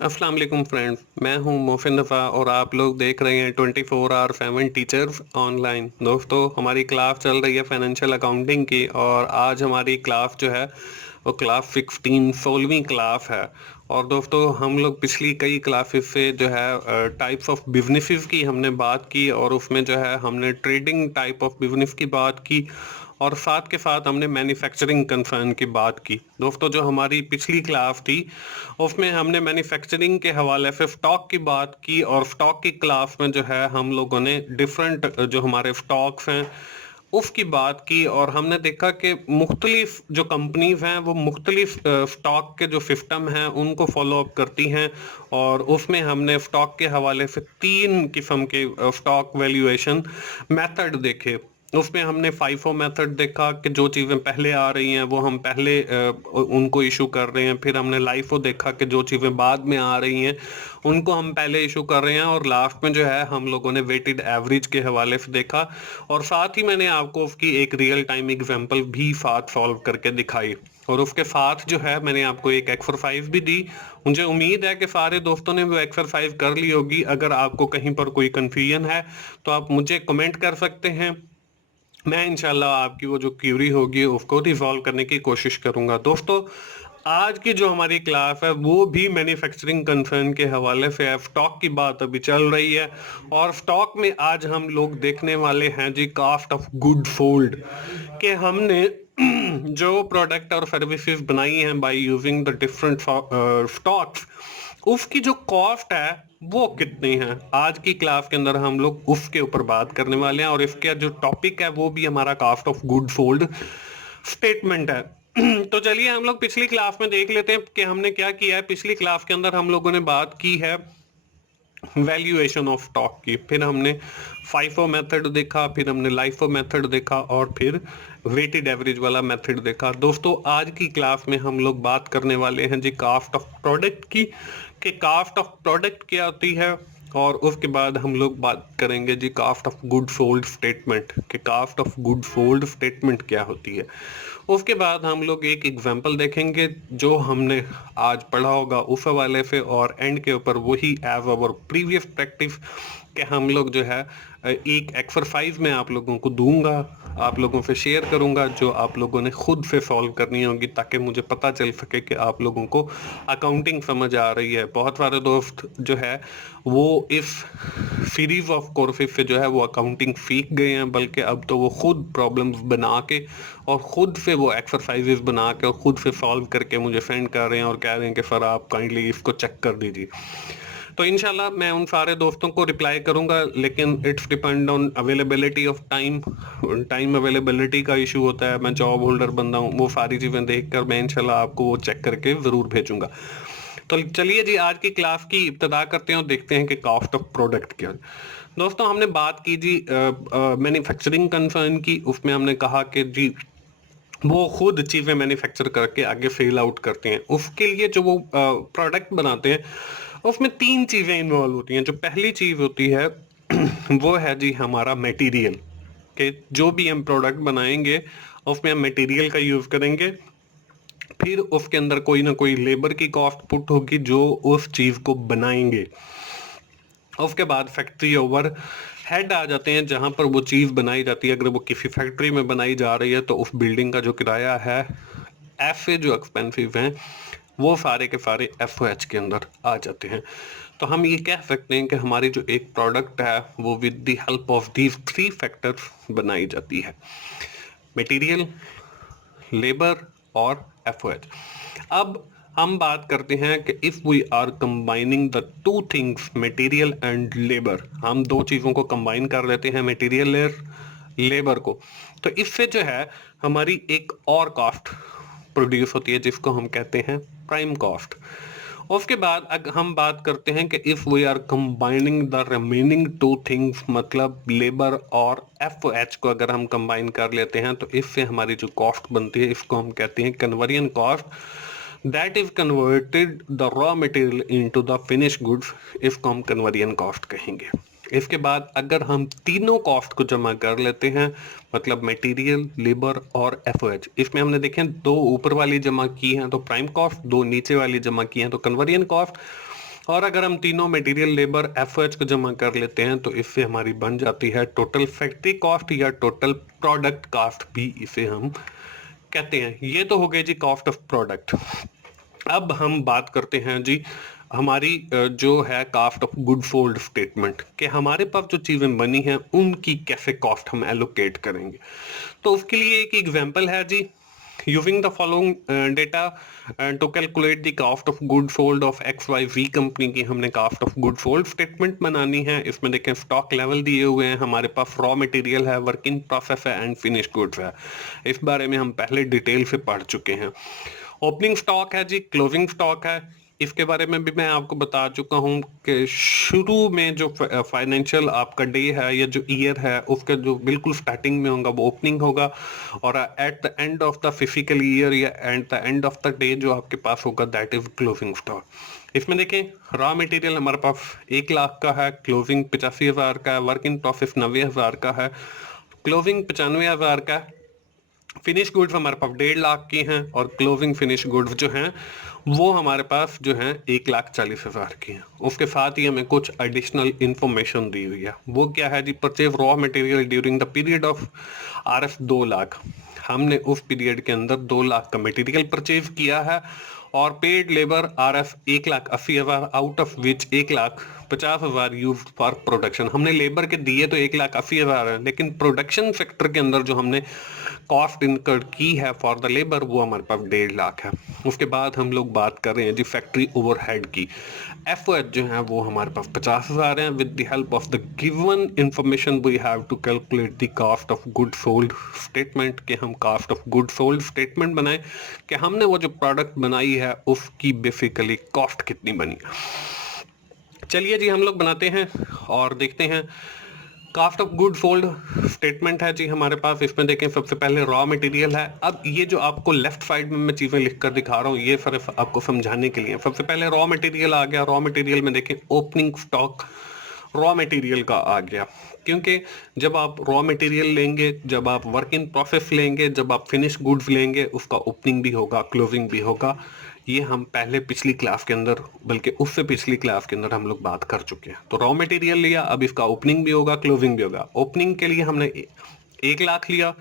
अस्सलाम वालेकुम फ्रेंड्स, मैं हूं मोहसिन रफ़ा और आप लोग देख रहे हैं 24 आवर 7 टीचर्स ऑनलाइन। दोस्तों, हमारी क्लास चल रही है फाइनेंशियल अकाउंटिंग की और आज हमारी क्लास जो है वो क्लास 16 16वीं क्लास है। और दोस्तों, हम लोग पिछली कई क्लासेस से जो है टाइप्स ऑफ बिजनेसेस की हमने बात की और उसमें जो है हमने ट्रेडिंग टाइप ऑफ बिजनेस की बात की और साथ के साथ हमने मैन्युफैक्चरिंग कंसर्न की बात की। दोस्तों, जो हमारी पिछली क्लास थी उसमें हमने मैन्युफैक्चरिंग के हवाले से स्टॉक की बात की और स्टॉक की क्लास में जो है हम लोगों ने डिफरेंट जो हमारे स्टॉक्स हैं उसकी बात की और हमने देखा कि मुख्तलिफ जो कंपनीज हैं वो मुख्तलिफ स्टॉक के जो सिस्टम हैं उनको फॉलो अप करती हैं। और उसमें हमने स्टॉक के हवाले से तीन किस्म के स्टॉक वैल्यूएशन मेथड देखे। उसमें हमने फाइफो मेथड देखा कि जो चीज़ें पहले आ रही हैं वो हम पहले उनको इशू कर रहे हैं। फिर हमने लाइफो देखा कि जो चीज़ें बाद में आ रही हैं उनको हम पहले इशू कर रहे हैं। और लास्ट में जो है हम लोगों ने वेटेड एवरेज के हवाले से देखा और साथ ही मैंने आपको उसकी एक रियल टाइम एग्जांपल भी साथ सॉल्व करके दिखाई। और उसके साथ जो है मैंने आपको एक एक्सरसाइज भी दी। मुझे उम्मीद है कि सारे दोस्तों ने वो एक्सरसाइज कर ली होगी। अगर आपको कहीं पर कोई कंफ्यूजन है तो आप मुझे कमेंट कर सकते हैं। मैं इंशाल्लाह आपकी वो जो क्यूरी होगी उसको रिजॉल्व करने की कोशिश करूंगा। दोस्तों, आज की जो हमारी क्लास है वो भी मैन्युफैक्चरिंग कंसर्न के हवाले से है। स्टॉक की बात अभी चल रही है और स्टॉक में आज हम लोग देखने वाले हैं जी कॉस्ट ऑफ गुड सोल्ड कि हमने जो प्रोडक्ट और सर्विसेज बनाई हैं by using the different stocks उसकी जो कॉस्ट है वो कितनी है। आज की क्लास के अंदर हम लोग उसके ऊपर बात करने वाले हैं और इसका जो टॉपिक है वो भी हमारा cost of good sold statement है। तो चलिए हम लोग पिछली क्लास में देख लेते हैं कि हमने क्या किया है। पिछली क्लास के अंदर हम लोगों ने बात की है वैल्यूएशन ऑफ स्टॉक की, फिर हमने फाइफो मेथड देखा, फिर हमने लाइफो मेथड देखा और फिर वेटेड एवरेज वाला मेथड देखा। दोस्तों, आज की क्लास में हम लोग बात करने वाले हैं जी कास्ट ऑफ प्रोडक्ट की कि कास्ट ऑफ प्रोडक्ट क्या होती है। और उसके बाद हम लोग बात करेंगे जी cost of good sold statement कि cost of good sold statement क्या होती है। उसके बाद हम लोग एक एग्जांपल देखेंगे जो हमने आज पढ़ा होगा उस हवाले से और एंड के ऊपर वही एज अवर प्रीवियस प्रैक्टिस कि हम लोग जो है एक एक्सरसाइज में आप लोगों को दूंगा, आप लोगों से शेयर करूंगा जो आप लोगों ने खुद से सॉल्व करनी होगी ताकि मुझे पता चल सके कि आप लोगों को अकाउंटिंग समझ आ रही है। बहुत सारे दोस्त जो है वो इस सीरीज ऑफ कोर्सेज से जो है वो अकाउंटिंग सीख गए हैं, बल्कि अब तो वो खुद प्रॉब्लम्स बना के और खुद से वो एक्सरसाइजेस बना के और खुद से सॉल्व करके मुझे सेंड कर रहे हैं और कह रहे हैं कि सर आप काइंडली इसको चेक कर दीजिए। तो इंशाल्लाह मैं उन सारे दोस्तों को रिप्लाई करूंगा, लेकिन it's depend on availability of time. Time availability का इशू होता है, मैं जॉब होल्डर बंदा हूँ, वो सारी चीज़ें देख कर मैं इंशाल्लाह आपको वो चेक करके ज़रूर भेजूंगा। तो चलिए जी आज की क्लास की इब्तिदा करते हैं और देखते हैं कि कॉस्ट ऑफ प्रोडक्ट क्या है। दोस्तों, हमने बात की जी मैन्युफैक्चरिंग कंसर्न की। उसमें हमने कहा कि जी वो खुद चीज़ें मैन्युफैक्चर करके आगे सेल आउट करते हैं। उसके लिए जो वो प्रोडक्ट बनाते हैं उसमें तीन चीज़ें इन्वॉल्व होती हैं। जो पहली चीज़ होती है वो है जी हमारा मटेरियल कि जो भी हम प्रोडक्ट बनाएंगे उसमें हम मटेरियल का यूज़ करेंगे। फिर उसके अंदर कोई ना कोई लेबर की कॉस्ट पुट होगी जो उस चीज़ को बनाएंगे। उसके बाद फैक्ट्री ओवर हेड आ जाते हैं जहां पर वो चीज़ बनाई जाती है। अगर वो किसी फैक्ट्री में बनाई जा रही है तो उस बिल्डिंग का जो किराया है, ऐसे जो एक्सपेंसिव हैं वो सारे के सारे एफ के अंदर आ जाते हैं। तो हम ये कह सकते हैं कि हमारी जो एक प्रोडक्ट है वो with the help of these three factors बनाई जाती है: मटेरियल, लेबर और एफओएच। अब हम बात करते हैं कि if we are combining the two things material and labour, हम दो चीज़ों को कंबाइन कर लेते हैं मटेरियल और लेबर को, तो इससे जो है हमारी एक और कॉस्ट प्रोड्यूस होती है जिसको हम कहते हैं प्राइम कॉस्ट। उसके बाद अगर हम बात करते हैं कि if we are combining the remaining two things, मतलब लेबर और एफ एच को अगर हम कंबाइन कर लेते हैं तो इससे हमारी जो कॉस्ट बनती है इसको हम कहते हैं conversion cost. That is converted the raw material into the finish goods, इसको हम कन्वर्जन कॉस्ट कहेंगे। इसके बाद अगर हम तीनों कॉस्ट को जमा कर लेते हैं, मतलब मटेरियल, लेबर और एफओएच, इसमें हमने देखें दो ऊपर वाली जमा की हैं तो प्राइम कॉस्ट, दो नीचे वाली जमा की हैं तो कन्वर्जन कॉस्ट। और अगर हम तीनों मटेरियल, लेबर, एफओएच को जमा कर लेते हैं तो इससे हमारी बन जाती है टोटल फैक्ट्री कॉस्ट या टोटल प्रोडक्ट कॉस्ट भी इसे हम कहते हैं। ये तो हो गई जी कॉस्ट ऑफ प्रोडक्ट। अब हम बात करते हैं जी हमारी जो है cost of good sold statement, कि हमारे पास जो चीज़ें बनी हैं उनकी कैसे कॉस्ट हम एलोकेट करेंगे। तो उसके लिए एक एग्जांपल है जी, using the following data to calculate the cost of good sold of XYZ company की हमने cost of good sold statement बनानी है। इसमें देखें स्टॉक लेवल दिए हुए हैं, हमारे पास रॉ मटेरियल है, वर्क इन प्रोसेस है एंड फिनिश गुड्स है। इस बारे में हम पहले डिटेल से पढ़ चुके हैं। ओपनिंग स्टॉक है जी, क्लोजिंग स्टॉक है, इसके बारे में भी मैं आपको बता चुका हूं कि शुरू में जो फाइनेंशियल आपका डे है या जो ईयर है उसका जो बिल्कुल स्टार्टिंग में होगा वो ओपनिंग होगा, और at the end of the physical year या at the end of the day जो आपके पास होगा दैट इज क्लोजिंग स्टॉक। इसमें देखें रॉ मटेरियल हमारे पास 1 लाख का है, क्लोजिंग 85,000 का है, वर्क इन प्रोसेस 90,000 का है, क्लोजिंग 95,000 का है, फिनिश गुड्स हमारे पास 1.5 लाख की हैं, और क्लोजिंग फिनिश गुड्स जो हैं वो हमारे पास जो हैं 1,40,000 की हैं। उसके साथ ही हमें कुछ एडिशनल इंफॉर्मेशन दी हुई है। वो क्या है जी, purchase raw material during the period of RF 2 lakh, हमने उस पीरियड के अंदर 2 लाख का मटेरियल परचेज किया है, और paid labour RF 1,80,000 out of which 1,50,000 use for production. हमने लेबर के दिए तो 1,80,000 है, लेकिन प्रोडक्शन सेक्टर के अंदर जो हमने कॉस्ट इनकर की है फॉर द लेबर वो हमारे पास 1.5 लाख है। उसके बाद हम लोग बात कर रहे हैं जी फैक्ट्री ओवरहेड की। एफओएच जो है वो हमारे पास 50,000 है। With the help of the given information we have to calculate the cost of good sold statement, के हम cost of good sold statement बनाए कि हमने वो जो प्रोडक्ट बनाई है उसकी बेसिकली कॉस्ट कितनी बनी। चलिए जी हम लोग बनाते हैं और देखते हैं। Cost of good sold statement है जी हमारे पास। इसमें देखें सबसे पहले रॉ मटेरियल है। अब ये जो आपको लेफ्ट साइड में मैं चीज़ें लिख कर दिखा रहा हूँ ये सिर्फ आपको समझाने के लिए। सबसे पहले रॉ मटेरियल आ गया। रॉ मटेरियल में देखें ओपनिंग स्टॉक रॉ मटेरियल का आ गया, क्योंकि जब आप रॉ मटेरियल लेंगे, जब आप वर्क इन प्रोसेस लेंगे, जब आप फिनिश गुड्स लेंगे, उसका ओपनिंग भी होगा, क्लोजिंग भी होगा। ये हम पहले पिछली क्लास के अंदर, बल्कि उससे पिछली क्लास के अंदर हम लोग बात कर चुके हैं। तो रॉ मटेरियल लिया, अब इसका ओपनिंग भी होगा, क्लोजिंग भी होगा। ओपनिंग के लिए हमने 1 लाख लिया।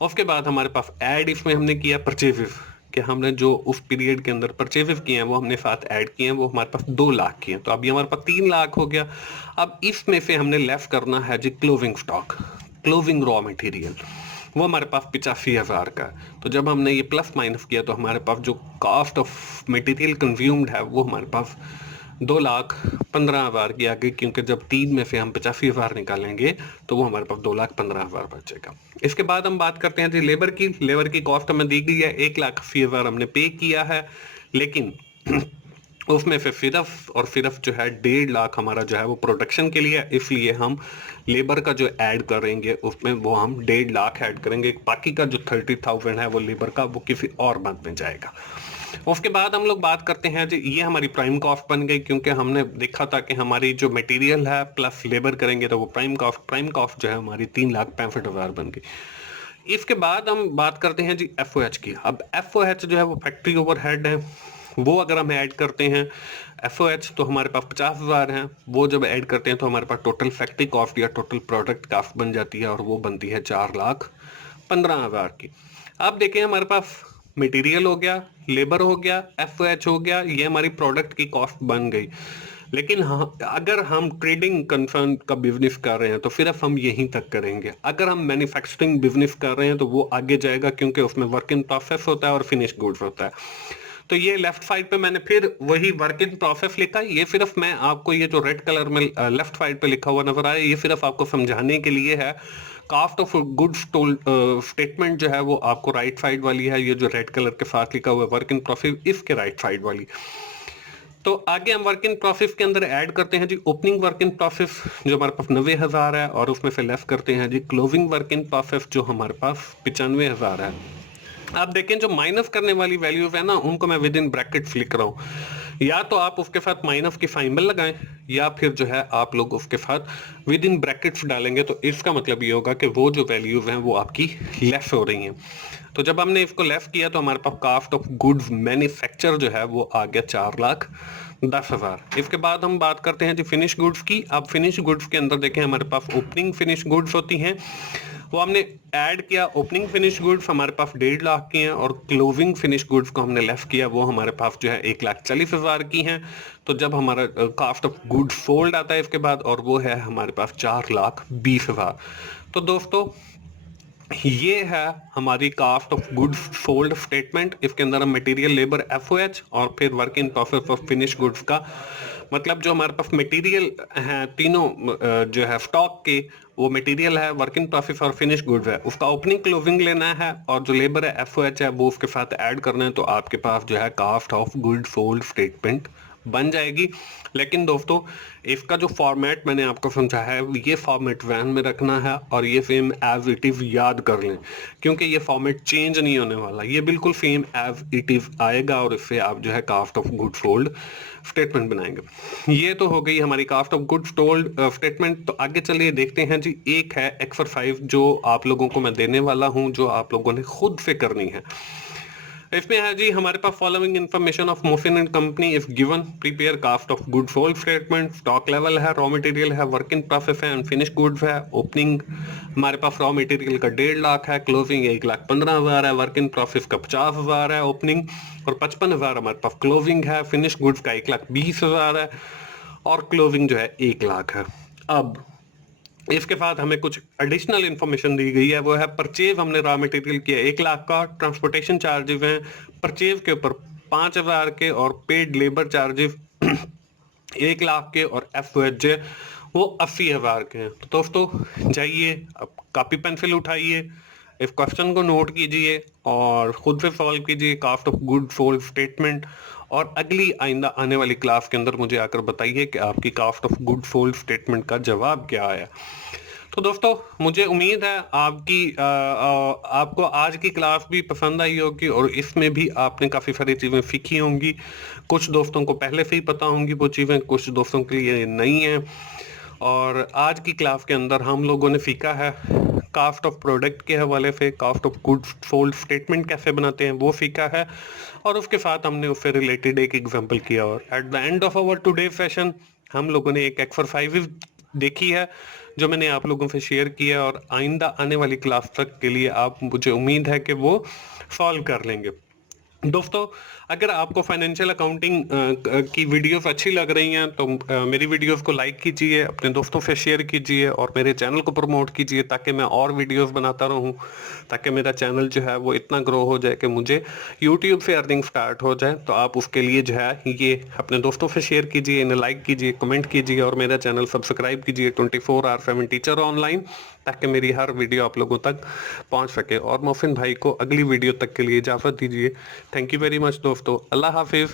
उसके बाद हमारे पास ऐड इसमें हमने किया परचेजेस, कि हमने जो उस पीरियड के अंदर परचेजेस किए हैं वो हमने साथ ऐड किए हैं, वो हमारे पास 2 लाख किए हैं। तो अभी हमारे पास 3 लाख हो गया। अब इसमें से हमने लेफ्ट करना है जी closing stock, closing raw material, वो हमारे पास 85,000 का है। तो जब हमने ये प्लस माइनस किया तो हमारे पास जो कॉस्ट ऑफ मटेरियल कंज्यूम्ड है वो हमारे पास 2,15,000 की आ गई, क्योंकि जब 3 में से हम 85,000 निकालेंगे तो वो हमारे पास 2,15,000 बचेगा। इसके बाद हम बात करते हैं जी लेबर की। लेबर की कॉस्ट हमें दी गई है 1,80,000 हमने पे किया है, लेकिन उसमें से सिर्फ और सिर्फ जो है 1.5 लाख हमारा जो है वो प्रोडक्शन के लिए है, इसलिए हम लेबर का जो ऐड करेंगे उसमें वो हम 1.5 लाख ऐड करेंगे। बाकी का जो 30,000 है वो लेबर का, वो किसी और मद में जाएगा। उसके बाद हम लोग बात करते हैं जी, ये हमारी प्राइम कॉस्ट बन गई, क्योंकि हमने देखा था कि हमारी जो मटेरियल है प्लस लेबर करेंगे तो वो प्राइम कॉस्ट जो है हमारी 3,65,000 बन गई। इसके बाद हम बात करते हैं जी एफओएच की। अब एफओएच जो है वो फैक्ट्री ओवरहेड है, वो अगर हम ऐड करते हैं एफओएच तो हमारे पास 50,000 हैं। वो जब ऐड करते हैं तो हमारे पास टोटल फैक्ट्री कॉस्ट या टोटल प्रोडक्ट कॉस्ट बन जाती है, और वो बनती है 4,15,000 की। अब देखें हमारे पास मटेरियल हो गया, लेबर हो गया, एफओएच हो गया, ये हमारी प्रोडक्ट की कॉस्ट बन गई। लेकिन हाँ, अगर हम ट्रेडिंग कंसर्न का बिजनेस कर रहे हैं तो सिर्फ हम यहीं तक करेंगे। अगर हम मैन्युफैक्चरिंग बिजनेस कर रहे हैं तो वो आगे जाएगा, क्योंकि उसमें वर्क इन प्रोसेस होता है और फिनिश गुड्स होता है। तो ये लेफ्ट साइड पे मैंने फिर वही वर्क इन प्रोसेस लिखा। ये सिर्फ मैं आपको ये जो रेड कलर में लेफ्ट साइड पे लिखा हुआ नजर आया, ये सिर्फ आपको समझाने के लिए है। कॉस्ट ऑफ गुड्स स्टेटमेंट जो है वो आपको राइट साइड वाली है, ये जो रेड कलर के साथ लिखा हुआ है वर्क इन प्रोसेस, इसके राइट साइड वाली। तो आगे हम वर्क इन प्रोसेस के अंदर ऐड करते हैं जी ओपनिंग वर्क इन प्रोसेस जो हमारे पास 90,000 है, और उसमें से लेस करते हैं जी क्लोजिंग वर्क इन प्रोसेस जो हमारे पास 95,000 है। आप देखें जो माइनस करने वाली वैल्यूज है ना, उनको मैं विद इन ब्रैकेट्स लिख रहा हूँ। या तो आप उसके साथ माइनस की सिंबल लगाएं, या फिर जो है आप लोग उसके साथ विद इन ब्रैकेट्स डालेंगे, तो इसका मतलब ये होगा कि वो जो वैल्यूज हैं वो आपकी लेस हो रही हैं। तो जब हमने इसको लेफ्ट किया तो हमारे पास कास्ट ऑफ गुड्स मैन्युफैक्चर जो है वो आ गया 4,10,000। इसके बाद हम बात करते हैं जी फिनिश गुड्स की। अब फिनिश गुड्स के अंदर देखें हमारे पास ओपनिंग फिनिश गुड्स होती हैं, वो हमने ऐड किया। ओपनिंग फिनिश गुड्स हमारे पास 1,50,000 की हैं और क्लोजिंग फिनिश गुड्स को हमने लेफ्ट किया, वो हमारे पास जो है 1,40,000 की हैं। तो जब हमारा कास्ट ऑफ गुड्स सोल्ड आता है इसके बाद, और वो है हमारे पास 4,20,000। तो दोस्तों ये है हमारी cost of goods sold statement. इसके अंदर हम मटेरियल, लेबर, एफओएच और फिर work in process of finish goods का मतलब जो हमारे पास मटेरियल है तीनों जो है स्टॉक के, वो मटेरियल है, वर्क इन प्रोसेस और फिनिश गुड्स है, उसका ओपनिंग क्लोजिंग लेना है और जो लेबर है एफओएच है वो उसके साथ ऐड करना है। तो आपके पास जो है cost of good sold statement बन जाएगी। लेकिन दोस्तों इसका जो फॉर्मेट मैंने आपको समझाया है ये फॉर्मेट वैन में रखना है और ये सेम एज इट इज याद कर लें, क्योंकि ये फॉर्मेट चेंज नहीं होने वाला, ये बिल्कुल सेम एज इट इज आएगा और इससे आप जो है cost of good sold statement बनाएंगे। ये तो हो गई हमारी cost of good sold statement. तो आगे चलिए देखते हैं जी, एक है एक्सरसाइज जो आप लोगों को मैं देने वाला हूं, जो आप लोगों ने खुद से करनी है। इसमें है जी हमारे पास फॉलोइंग इन्फॉर्मेशन ऑफ मोफिन and company if given, prepare cost of good sold statement, stock level है, रॉ मटेरियल है, वर्क इन प्रोसेस है एंड फिनिश गुड्स है। ओपनिंग हमारे पास रॉ मटेरियल का 1,50,000 है, क्लोजिंग 1,15,000 है, वर्क इन प्रोसेस का 50,000 है ओपनिंग और 55,000 हमारे पास क्लोजिंग है। फिनिश गुड्स का 1,20,000 है और क्लोजिंग जो है 1,00,000 है। अब इसके बाद हमें कुछ एडिशनल इंफॉर्मेशन दी गई है, वो है परचेज हमने रॉ मटेरियल किया 1,00,000 का, ट्रांसपोर्टेशन चार्जेस हैं परचेज के ऊपर 5,000 के और पेड लेबर चार्जेस 1,00,000 के और एफओएच वो 80,000 के हैं। तो दोस्तों जाइए अब कॉपी पेंसिल उठाइए, इस क्वेश्चन को नोट कीजिए और खुद से सॉल्व कीजिए cost of good sold statement, और अगली आइंदा आने वाली क्लास के अंदर मुझे आकर बताइए कि आपकी cost of good sold statement का जवाब क्या आया। तो दोस्तों मुझे उम्मीद है आपको आज की क्लास भी पसंद आई होगी और इसमें भी आपने काफ़ी सारी चीज़ें सीखी होंगी। कुछ दोस्तों को पहले से ही पता होंगी वो चीज़ें, कुछ दोस्तों के लिए नहीं है। और आज की क्लास के अंदर हम लोगों ने सीखा है कास्ट ऑफ प्रोडक्ट के हवाले से cost of goods sold statement कैसे बनाते हैं वो सीखा है, और उसके साथ हमने उससे रिलेटेड एक एग्जांपल किया। और at the end of our today session हम लोगों ने एक एक्सरसाइज देखी है जो मैंने आप लोगों से शेयर किया, और आइंदा आने वाली क्लास तक के लिए आप मुझे उम्मीद है कि वो सॉल्व कर लेंगे। दोस्तों अगर आपको फाइनेंशियल अकाउंटिंग की वीडियोस अच्छी लग रही हैं तो मेरी वीडियोस को लाइक कीजिए, अपने दोस्तों से शेयर कीजिए और मेरे चैनल को प्रमोट कीजिए ताकि मैं और वीडियोस बनाता रहूं, ताकि मेरा चैनल जो है वो इतना ग्रो हो जाए कि मुझे यूट्यूब से अर्निंग स्टार्ट हो जाए। तो आप उसके लिए जो है ये अपने दोस्तों से शेयर कीजिए, इन्हें लाइक कीजिए, कमेंट कीजिए और मेरा चैनल सब्सक्राइब कीजिए 24/7 टीचर ऑनलाइन, ताकि मेरी हर वीडियो आप लोगों तक पहुंच सके। और मोहसिन भाई को अगली वीडियो तक के लिए इजाज़त दीजिए। थैंक यू वेरी मच दोस्तों, अल्लाह हाफिज़।